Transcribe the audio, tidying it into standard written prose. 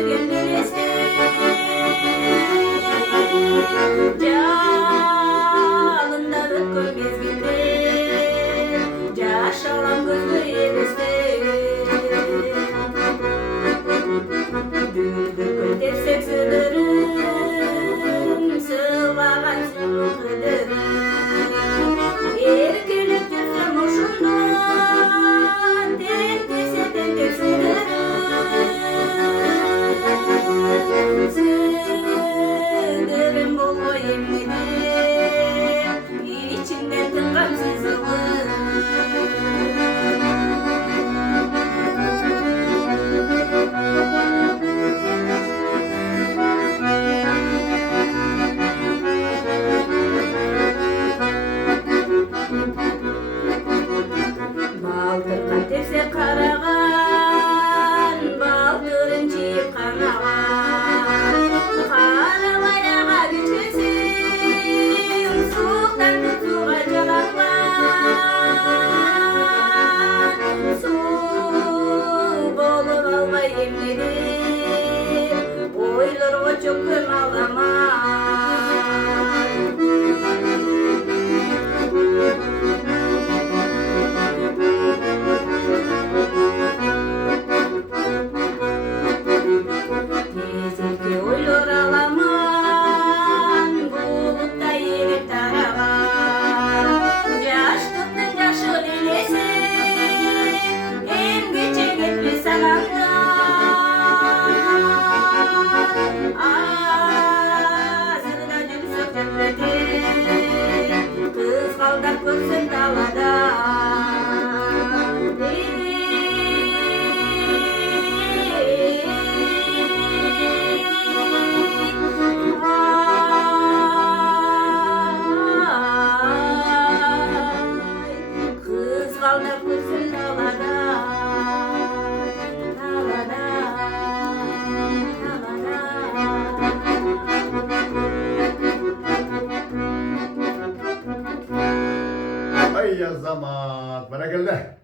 берген белесте жалында өткөн мезгилде жаш алам көзгө елесте дүңдүркөй терсек сөөлөрүм сыйлаган сулуу кыдырым эркелеп жүрсөм ушунда тентесе тентек сөөлөрүм болбой эмнеге ичимден тынган сызылып балтыркан терсе караган балтырын жийип канаган карабай ага кичесиң суктан сууга жаланган суу болуп албай эмнеге ойлорго чөккөн аламан эзелге ойлор аламан булуттай ээлеп тараган жаштыктын жашыл элеси эмгиче кетпес анамдан азырда жүрсөк жөндөтө кызгалдап көрсөм далада кызгалдап көрсөм далада талада Ay Azamat. Bana geldi.